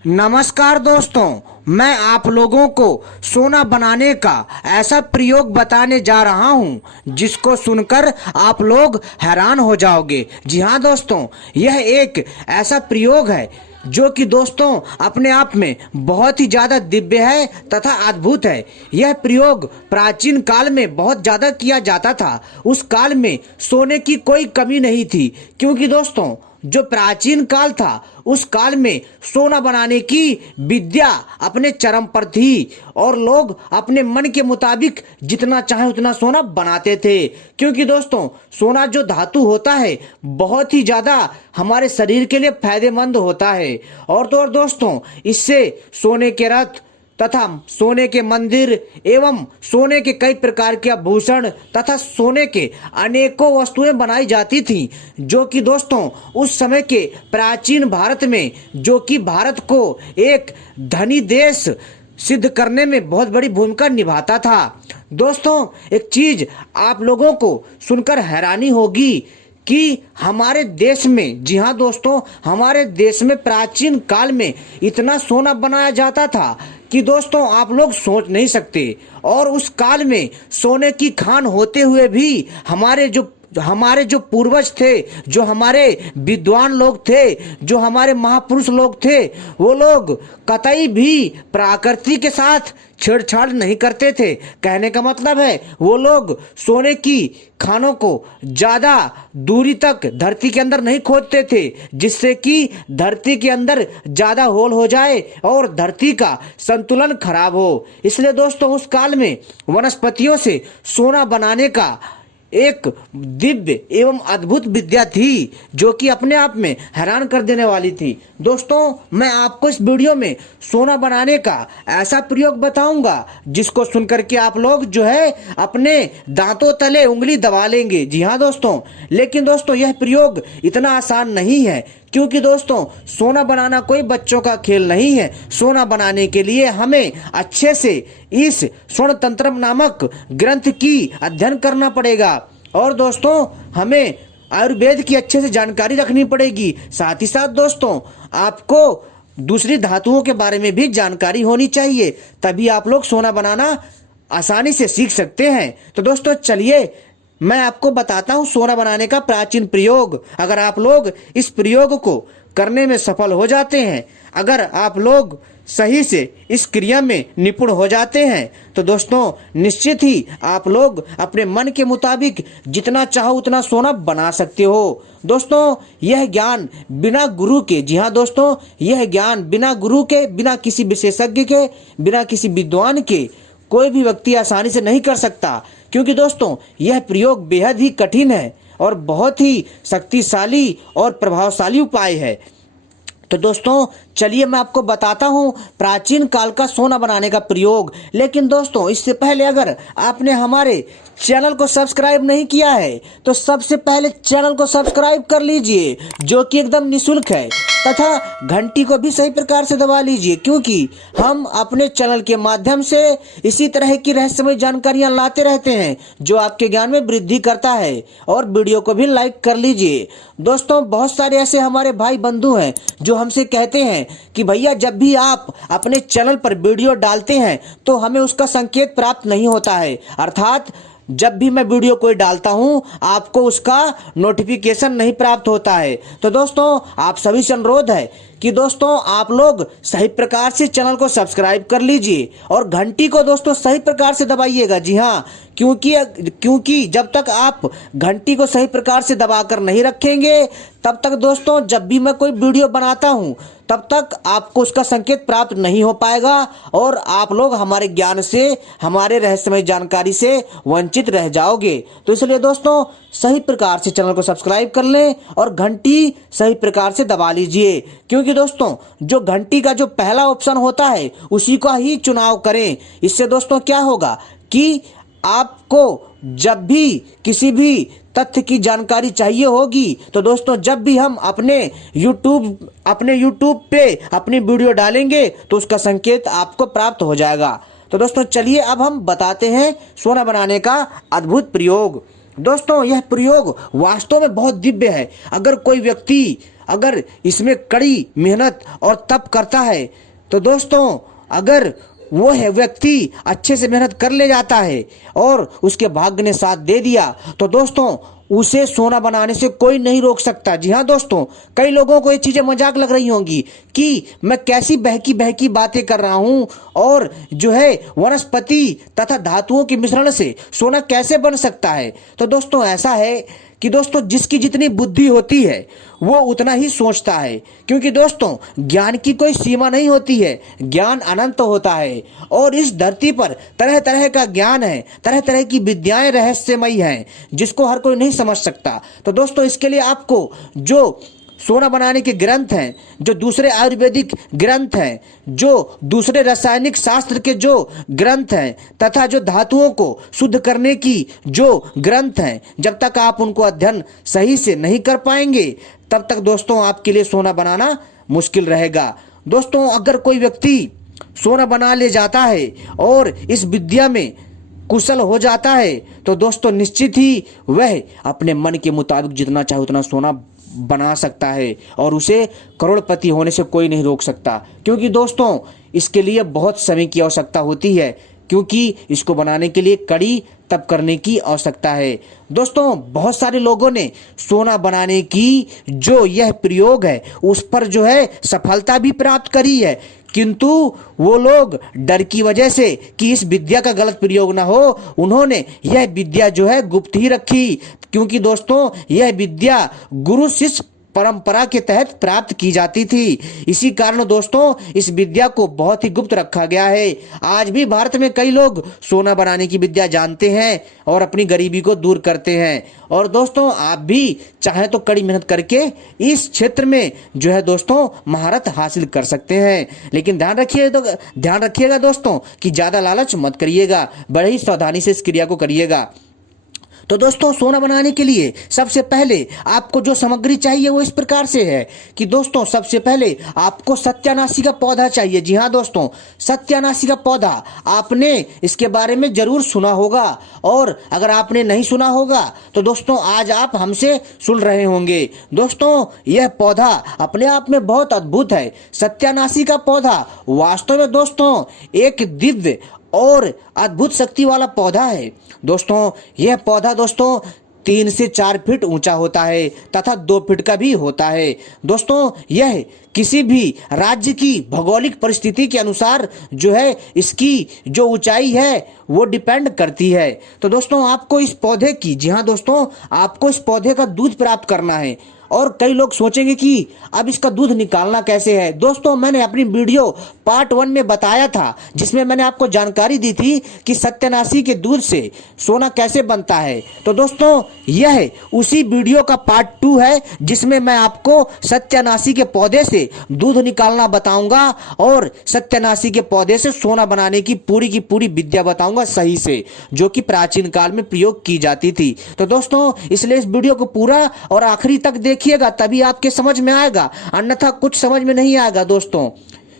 नमस्कार दोस्तों, मैं आप लोगों को सोना बनाने का ऐसा प्रयोग बताने जा रहा हूं जिसको सुनकर आप लोग हैरान हो जाओगे। जी हाँ दोस्तों, यह एक ऐसा प्रयोग है जो कि दोस्तों अपने आप में बहुत ही ज़्यादा दिव्य है तथा अद्भुत है। यह प्रयोग प्राचीन काल में बहुत ज़्यादा किया जाता था। उस काल में सोने की कोई कमी नहीं थी, क्योंकि दोस्तों जो प्राचीन काल था उस काल में सोना बनाने की विद्या अपने चरम पर थी और लोग अपने मन के मुताबिक जितना चाहे उतना सोना बनाते थे। क्योंकि दोस्तों सोना जो धातु होता है बहुत ही ज्यादा हमारे शरीर के लिए फायदेमंद होता है। और तो और दोस्तों इससे सोने के रथ तथा सोने के मंदिर एवं सोने के कई प्रकार के आभूषण तथा सोने के अनेकों वस्तुएं बनाई जाती थी, जो कि दोस्तों उस समय के प्राचीन भारत में, जो कि भारत को एक धनी देश सिद्ध करने में बहुत बड़ी भूमिका निभाता था। दोस्तों एक चीज आप लोगों को सुनकर हैरानी होगी कि हमारे देश में, जी हाँ दोस्तों, हमारे देश में प्राचीन काल में इतना सोना बनाया जाता था कि दोस्तों आप लोग सोच नहीं सकते। और उस काल में सोने की खान होते हुए भी हमारे जो पूर्वज थे, जो हमारे विद्वान लोग थे, जो हमारे महापुरुष लोग थे, वो लोग कतई भी प्रकृति के साथ छेड़छाड़ नहीं करते थे। कहने का मतलब है वो लोग सोने की खानों को ज्यादा दूरी तक धरती के अंदर नहीं खोदते थे, जिससे कि धरती के अंदर ज्यादा होल हो जाए और धरती का संतुलन खराब हो। इसलिए दोस्तों उस काल में वनस्पतियों से सोना बनाने का एक दिव्य एवं अद्भुत विद्या थी, जो कि अपने आप में हैरान कर देने वाली थी। दोस्तों मैं आपको इस वीडियो में सोना बनाने का ऐसा प्रयोग बताऊंगा जिसको सुनकर के आप लोग जो है अपने दांतों तले उंगली दबा लेंगे। जी हाँ दोस्तों, लेकिन दोस्तों यह प्रयोग इतना आसान नहीं है, क्योंकि दोस्तों सोना बनाना कोई बच्चों का खेल नहीं है। सोना बनाने के लिए हमें अच्छे से इस स्वर्ण तंत्र नामक ग्रंथ की अध्ययन करना पड़ेगा और दोस्तों हमें आयुर्वेद की अच्छे से जानकारी रखनी पड़ेगी। साथ ही साथ दोस्तों आपको दूसरी धातुओं के बारे में भी जानकारी होनी चाहिए, तभी आप लोग सोना बनाना आसानी से सीख सकते हैं। तो दोस्तों चलिए मैं आपको बताता हूं सोना बनाने का प्राचीन प्रयोग। अगर आप लोग इस प्रयोग को करने में सफल हो जाते हैं, अगर आप लोग सही से इस क्रिया में निपुण हो जाते हैं, तो दोस्तों निश्चित ही आप लोग अपने मन के मुताबिक जितना चाहो उतना सोना बना सकते हो। दोस्तों यह ज्ञान बिना गुरु के, जी हाँ दोस्तों, यह ज्ञान बिना गुरु के, बिना किसी विशेषज्ञ के, बिना किसी विद्वान के कोई भी व्यक्ति आसानी से नहीं कर सकता। क्योंकि दोस्तों यह प्रयोग बेहद ही कठिन है और बहुत ही शक्तिशाली और प्रभावशाली उपाय है। तो दोस्तों चलिए मैं आपको बताता हूं प्राचीन काल का सोना बनाने का प्रयोग। लेकिन दोस्तों इससे पहले अगर आपने हमारे चैनल को सब्सक्राइब नहीं किया है तो सबसे पहले चैनल को सब्सक्राइब कर लीजिए, जो कि एकदम निःशुल्क है, तथा घंटी को भी सही प्रकार से दबा लीजिए, क्योंकि हम अपने चैनल के माध्यम से इसी तरह की रहस्यमय जानकारियां लाते रहते हैं जो आपके ज्ञान में वृद्धि करता है। और वीडियो को भी लाइक कर लीजिए। दोस्तों बहुत सारे ऐसे हमारे भाई बंधु हैं जो हमसे कहते हैं कि भैया जब भी आप अपने चैनल पर वीडियो डालते हैं तो हमें उसका संकेत प्राप्त नहीं होता है, अर्थात जब भी मैं वीडियो कोई डालता हूं आपको उसका नोटिफिकेशन नहीं प्राप्त होता है। तो दोस्तों आप सभी से अनुरोध है कि दोस्तों आप लोग सही प्रकार से चैनल को सब्सक्राइब कर लीजिए और घंटी को दोस्तों सही प्रकार से दबाइएगा। जी हाँ, क्योंकि जब तक आप घंटी को सही प्रकार से दबाकर नहीं रखेंगे तब तक दोस्तों जब भी मैं कोई वीडियो बनाता हूं तब तक आपको उसका संकेत प्राप्त नहीं हो पाएगा और आप लोग हमारे ज्ञान से, हमारे रहस्यमय जानकारी से वंचित रह जाओगे। तो इसलिए दोस्तों सही प्रकार से चैनल को सब्सक्राइब कर लें और घंटी सही प्रकार से दबा लीजिए, क्योंकि दोस्तों जो घंटी का जो पहला ऑप्शन होता है उसी का ही चुनाव करें। इससे दोस्तों क्या होगा कि आपको जब भी किसी भी तथ्य की जानकारी चाहिए होगी तो दोस्तों जब भी हम अपने YouTube पे अपनी वीडियो डालेंगे तो उसका संकेत आपको प्राप्त हो जाएगा। तो दोस्तों चलिए अब हम बताते हैं सोना बनाने का अद्भुत प्रयोग। दोस्तों यह प्रयोग वास्तव में बहुत दिव्य है। अगर कोई व्यक्ति अगर इसमें कड़ी मेहनत और तप करता है तो दोस्तों अगर वो है व्यक्ति अच्छे से मेहनत कर ले जाता है और उसके भाग्य ने साथ दे दिया तो दोस्तों उसे सोना बनाने से कोई नहीं रोक सकता। जी हाँ दोस्तों, कई लोगों को ये चीजें मजाक लग रही होंगी कि मैं कैसी बहकी बहकी बातें कर रहा हूं और जो है वनस्पति तथा धातुओं के मिश्रण से सोना कैसे बन सकता है। तो दोस्तों ऐसा है कि दोस्तों जिसकी जितनी बुद्धि होती है वो उतना ही सोचता है, क्योंकि दोस्तों ज्ञान की कोई सीमा नहीं होती है, ज्ञान अनंत होता है और इस धरती पर तरह तरह का ज्ञान है, तरह तरह की विद्याएं रहस्यमयी हैं जिसको हर कोई नहीं समझ सकता। तो दोस्तों इसके लिए आपको जो सोना बनाने के ग्रंथ हैं, जो दूसरे आयुर्वेदिक ग्रंथ हैं, जो दूसरे रासायनिक शास्त्र के जो ग्रंथ हैं तथा जो धातुओं को शुद्ध करने की जो ग्रंथ हैं, जब तक आप उनको अध्ययन सही से नहीं कर पाएंगे तब तक दोस्तों आपके लिए सोना बनाना मुश्किल रहेगा। दोस्तों अगर कोई व्यक्ति सोना बना ले जाता है और इस विद्या में कुशल हो जाता है तो दोस्तों निश्चित ही वह अपने मन के मुताबिक जितना चाहे उतना सोना बना सकता है और उसे करोड़पति होने से कोई नहीं रोक सकता, क्योंकि दोस्तों इसके लिए बहुत समय की आवश्यकता होती है, क्योंकि इसको बनाने के लिए कड़ी तप करने की आवश्यकता है। दोस्तों बहुत सारे लोगों ने सोना बनाने की जो यह प्रयोग है उस पर जो है सफलता भी प्राप्त करी है, किंतु वो लोग डर की वजह से कि इस विद्या का गलत प्रयोग ना हो उन्होंने यह विद्या जो है गुप्त ही रखी, क्योंकि दोस्तों यह विद्या गुरु शिष्य परंपरा के तहत प्राप्त की जाती थी। इसी कारण दोस्तों इस विद्या को बहुत ही गुप्त रखा गया है। आज भी भारत में कई लोग सोना बनाने की विद्या जानते हैं और अपनी गरीबी को दूर करते हैं। और दोस्तों आप भी चाहे तो कड़ी मेहनत करके इस क्षेत्र में जो है दोस्तों महारत हासिल कर सकते हैं, लेकिन ध्यान रखिएगा दोस्तों कि ज्यादा लालच मत करिएगा, बड़े ही सावधानी से इस क्रिया को करिएगा। तो दोस्तों सोना बनाने के लिए सबसे पहले आपको जो सामग्री चाहिए वो इस प्रकार से है कि दोस्तों सबसे पहले आपको सत्यानाशी का पौधा चाहिए। जी हाँ दोस्तों, सत्यानाशी का पौधा आपने इसके बारे में जरूर सुना होगा, और अगर आपने नहीं सुना होगा तो दोस्तों आज आप हमसे सुन रहे होंगे। दोस्तों यह पौधा अपने आप में बहुत अद्भुत है। सत्यानाशी का पौधा वास्तव में दोस्तों एक दिव्य और अद्भुत शक्ति वाला पौधा है। दोस्तों यह पौधा दोस्तों 3 से 4 फीट ऊंचा होता है तथा 2 फीट का भी होता है। दोस्तों यह किसी भी राज्य की भौगोलिक परिस्थिति के अनुसार जो है इसकी जो ऊंचाई है वो डिपेंड करती है। तो दोस्तों आपको इस पौधे की, जी हाँ दोस्तों, आपको इस पौधे का दूध प्राप्त करना है। और कई लोग सोचेंगे कि अब इसका दूध निकालना कैसे है। दोस्तों मैंने अपनी वीडियो पार्ट 1 में बताया था, जिसमें मैंने आपको जानकारी दी थी कि सत्यानाशी के दूध से सोना कैसे बनता है। तो दोस्तों यह उसी वीडियो का पार्ट 2 है, जिसमें मैं आपको सत्यानाशी के पौधे से दूध निकालना बताऊंगा और सत्यानाशी के पौधे से सोना बनाने की पूरी विद्या बताऊंगा सही से, जो कि प्राचीन काल में प्रयोग की जाती थी। तो दोस्तों इसलिए इस वीडियो को पूरा और आखिरी तक देखिएगा, तभी आपके समझ में आएगा, अन्यथा कुछ समझ में नहीं आएगा दोस्तों।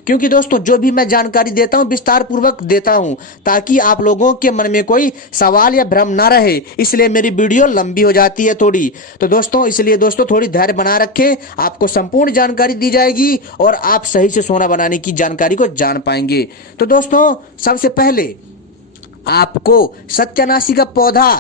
क्योंकि दोस्तों जो भी मैं जानकारी देता हूं विस्तार पूर्वक देता हूं, ताकि आप लोगों के मन में कोई सवाल या भ्रम ना रहे, इसलिए मेरी वीडियो लंबी हो जाती है थोड़ी। तो दोस्तों इसलिए दोस्तों थोड़ी धैर्य बना रखें, आपको संपूर्ण जानकारी दी जाएगी और आप सही से सोना बनाने की जानकारी को जान पाएंगे। तो दोस्तों सबसे पहले आपको सत्यानाशी का पौधा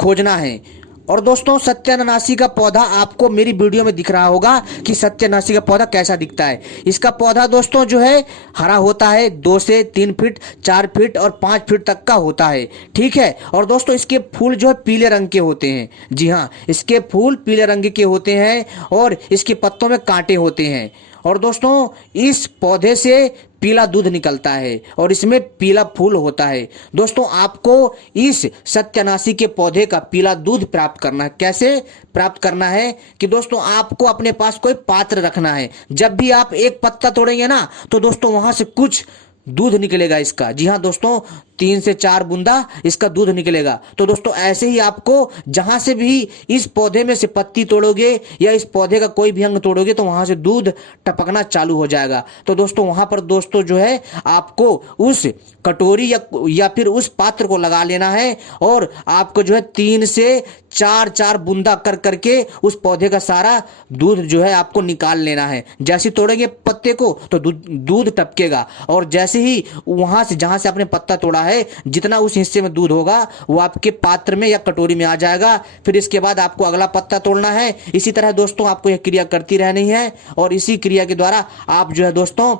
खोजना है। और दोस्तों सत्यानाशी का पौधा आपको मेरी वीडियो में दिख रहा होगा कि सत्यानाशी का पौधा कैसा दिखता है। इसका पौधा दोस्तों जो है हरा होता है, 2 से 3 फीट, 4 फीट और 5 फीट तक का होता है, ठीक है। और दोस्तों इसके फूल जो है पीले रंग के होते हैं। जी हाँ, इसके फूल पीले रंग के होते हैं और इसके पत्तों में कांटे होते हैं। और दोस्तों इस पौधे से पीला दूध निकलता है और इसमें पीला फूल होता है। दोस्तों आपको इस सत्यानाशी के पौधे का पीला दूध प्राप्त करना है। कैसे प्राप्त करना है कि दोस्तों आपको अपने पास कोई पात्र रखना है। जब भी आप एक पत्ता तोड़ेंगे ना तो दोस्तों वहां से कुछ दूध निकलेगा इसका। जी हाँ दोस्तों, 3 से 4 बूंदा इसका दूध निकलेगा। तो दोस्तों ऐसे ही आपको जहां से भी इस पौधे में से पत्ती तोड़ोगे या इस पौधे का कोई भी अंग तोड़ोगे तो वहां से दूध टपकना चालू हो जाएगा। तो दोस्तों वहां पर दोस्तों जो है आपको उस कटोरी या फिर उस पात्र को लगा लेना है और आपको जो है 3 से 4 बूंदा कर करके उस पौधे का सारा दूध जो है आपको निकाल लेना है। जैसे तोड़ेंगे पत्ते को तो दूध टपकेगा और जैसे ही वहां से जहां से आपने पत्ता तोड़ा है जितना उस हिस्से में दूध होगा वो आपके पात्र में या कटोरी में आ जाएगा। फिर इसके बाद आपको अगला पत्ता तोड़ना है। इसी तरह दोस्तों आपको यह क्रिया करती रहनी है और इसी क्रिया के द्वारा आप जो है दोस्तों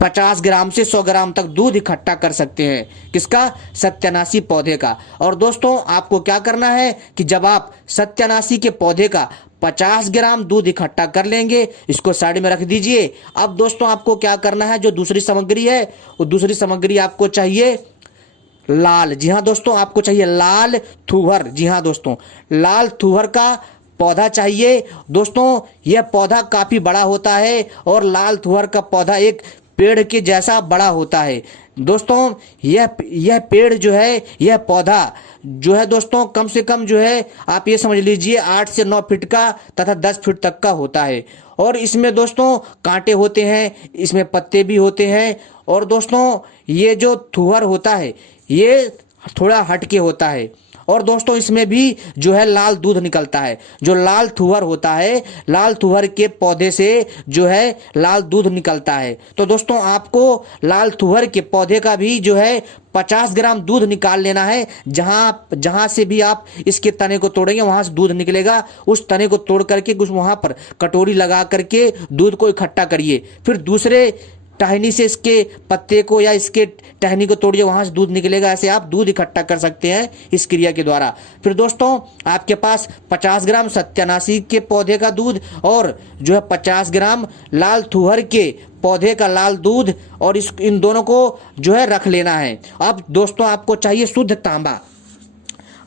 50 ग्राम से 100 ग्राम तक दूध इकट्ठा कर सकते हैं। किसका? सत्यानाशी पौधे का। और दोस्तों आपको क्या करना है कि जब आप सत्यानाशी के पौधे का 50 ग्राम दूध इकट्ठा कर लेंगे, इसको साइड में रख दीजिए। अब दोस्तों आपको क्या करना है, जो दूसरी सामग्री है वो दूसरी सामग्री आपको चाहिए लाल। जी हाँ दोस्तों, आपको चाहिए लाल थुहर। जी हाँ दोस्तों, लाल थुहर का पौधा चाहिए। दोस्तों यह पौधा काफी बड़ा होता है और लाल थुहर का पौधा एक पेड़ के जैसा बड़ा होता है। दोस्तों यह पेड़ जो है, यह पौधा जो है दोस्तों कम से कम जो है आप ये समझ लीजिए 8 से 9 फीट का तथा 10 फीट तक का होता है। और इसमें दोस्तों कांटे होते हैं, इसमें पत्ते भी होते हैं। और दोस्तों ये जो थुहर होता है ये थोड़ा हटके होता है। और दोस्तों इसमें भी जो है लाल दूध निकलता है। जो लाल थुहर होता है, लाल थुहर के पौधे से जो है लाल दूध निकलता है। तो दोस्तों आपको लाल थुहर के पौधे का भी जो है 50 ग्राम दूध निकाल लेना है। जहां से भी आप इसके तने को तोड़ेंगे वहां से दूध निकलेगा। उस तने को तोड़ करके कुछ वहां पर कटोरी लगा करके दूध को इकट्ठा करिए। फिर दूसरे टहनी से इसके पत्ते को या इसके टहनी को तोड़िए, वहां से दूध निकलेगा। ऐसे आप दूध इकट्ठा कर सकते हैं इस क्रिया के द्वारा। फिर दोस्तों आपके पास 50 ग्राम सत्यानाशी के पौधे का दूध और जो है 50 ग्राम लाल थुहर के पौधे का लाल दूध और इन दोनों को जो है रख लेना है। अब दोस्तों आपको चाहिए शुद्ध तांबा।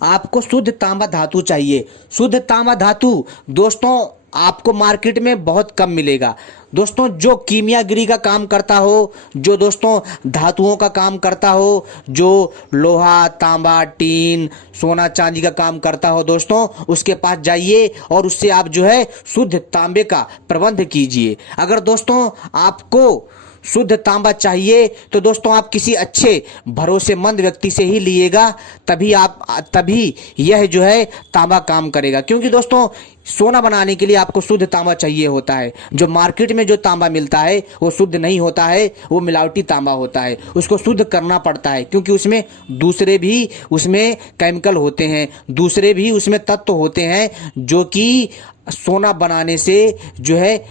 आपको शुद्ध तांबा धातु चाहिए। शुद्ध तांबा धातु दोस्तों आपको मार्केट में बहुत कम मिलेगा। दोस्तों जो कीमियागिरी का काम करता हो, जो दोस्तों धातुओं का काम करता हो, जो लोहा तांबा टीन सोना चांदी का काम करता हो, दोस्तों उसके पास जाइए और उससे आप जो है शुद्ध तांबे का प्रबंध कीजिए। अगर दोस्तों आपको शुद्ध तांबा चाहिए तो दोस्तों आप किसी अच्छे भरोसेमंद व्यक्ति से ही लीजिएगा, तभी यह जो है तांबा काम करेगा। क्योंकि दोस्तों सोना बनाने के लिए आपको शुद्ध तांबा चाहिए होता है। जो मार्केट में जो तांबा मिलता है वो शुद्ध नहीं होता है, वो मिलावटी तांबा होता है। उसको शुद्ध करना पड़ता है क्योंकि उसमें दूसरे भी उसमें केमिकल होते हैं, दूसरे भी उसमें तत्व होते हैं जो कि सोना बनाने से जो है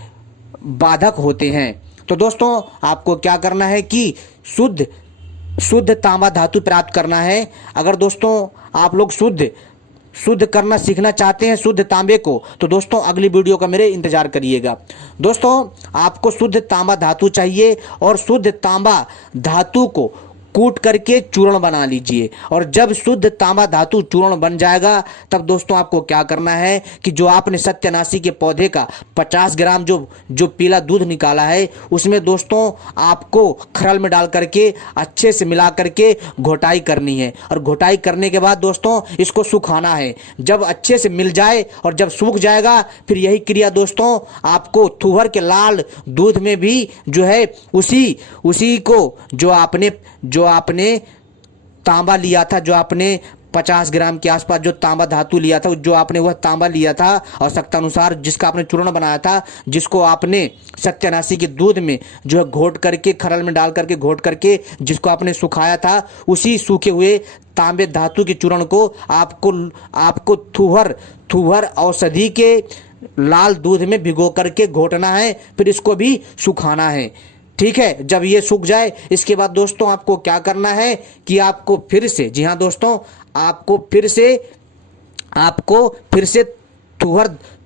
बाधक होते हैं। तो दोस्तों आपको क्या करना है कि शुद्ध तांबा धातु प्राप्त करना है। अगर दोस्तों आप लोग शुद्ध करना सीखना चाहते हैं शुद्ध तांबे को, तो दोस्तों अगली वीडियो का मेरे इंतजार करिएगा। दोस्तों आपको शुद्ध तांबा धातु चाहिए और शुद्ध तांबा धातु को कूट करके चूर्ण बना लीजिए। और जब शुद्ध तांबा धातु चूर्ण बन जाएगा तब दोस्तों आपको क्या करना है कि जो आपने सत्यानाशी के पौधे का 50 ग्राम जो पीला दूध निकाला है उसमें दोस्तों आपको खरल में डाल करके अच्छे से मिला करके घोटाई करनी है। और घोटाई करने के बाद दोस्तों इसको सुखाना है। जब अच्छे से मिल जाए और जब सूख जाएगा फिर यही क्रिया दोस्तों आपको थुहर के लाल दूध में भी जो है उसी को जो आपने तांबा लिया था, जो आपने 50 ग्राम के आसपास जो तांबा धातु लिया था, जो आपने वह तांबा लिया था आवश्यकता अनुसार जिसका आपने चूर्ण बनाया था, जिसको आपने सत्यानाशी के दूध में जो है घोट करके खरल में डाल करके घोट करके जिसको आपने सुखाया था, उसी सूखे हुए तांबे धातु के चूर्ण को आपको थुहर औषधि के लाल दूध में भिगो करके घोटना है। फिर इसको भी सुखाना है। ठीक है, जब ये सूख जाए इसके बाद दोस्तों आपको क्या करना है कि आपको फिर से, जी हाँ दोस्तों, आपको फिर से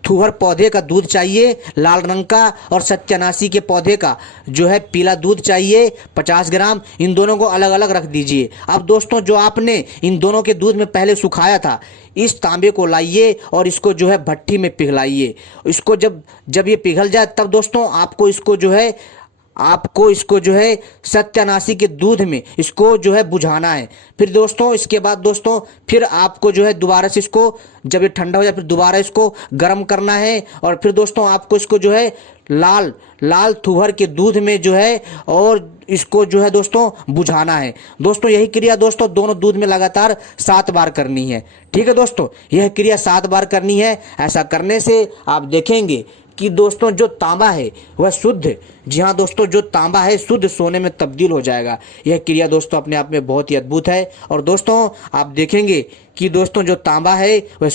थुहर पौधे का दूध चाहिए लाल रंग का और सत्यानाशी के पौधे का जो है पीला दूध चाहिए 50 ग्राम। इन दोनों को अलग अलग रख दीजिए। अब दोस्तों जो आपने इन दोनों के दूध में पहले सुखाया था, इस तांबे को लाइए और इसको जो है भट्टी में पिघलाइए। इसको जब ये पिघल जाए तब दोस्तों आपको इसको जो है आपको इसको जो है सत्यानाशी के दूध में इसको जो है बुझाना है। फिर दोस्तों इसके बाद दोस्तों फिर आपको जो है दोबारा से इसको, जब ये ठंडा हो जाए फिर दोबारा इसको गर्म करना है। और फिर दोस्तों आपको इसको जो है लाल लाल तुअर के दूध में जो है और इसको जो है दोस्तों बुझाना है। दोस्तों यही क्रिया दोस्तों दोनों दूध में लगातार 7 बार करनी है। ठीक है दोस्तों, यह क्रिया 7 बार करनी है। ऐसा करने से आप देखेंगे कि दोस्तों जो तांबा है वह शुद्ध, जी हाँ दोस्तों, जो तांबा है शुद्ध सोने में तब्दील हो जाएगा। यह क्रिया दोस्तों अपने आप में बहुत ही अद्भुत है। और दोस्तों आप देखेंगे कि दोस्तों जो तांबा है वह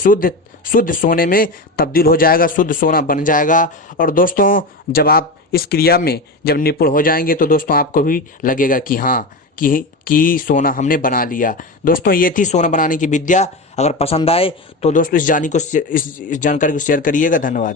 शुद्ध सोने में तब्दील हो जाएगा, शुद्ध सोना बन जाएगा। और दोस्तों जब आप इस क्रिया में जब निपुण हो जाएंगे तो दोस्तों आपको भी लगेगा कि हाँ कि सोना हमने बना लिया। दोस्तों ये थी सोना बनाने की विद्या। अगर पसंद आए तो दोस्तों इस जानकारी को शेयर करिएगा। धन्यवाद।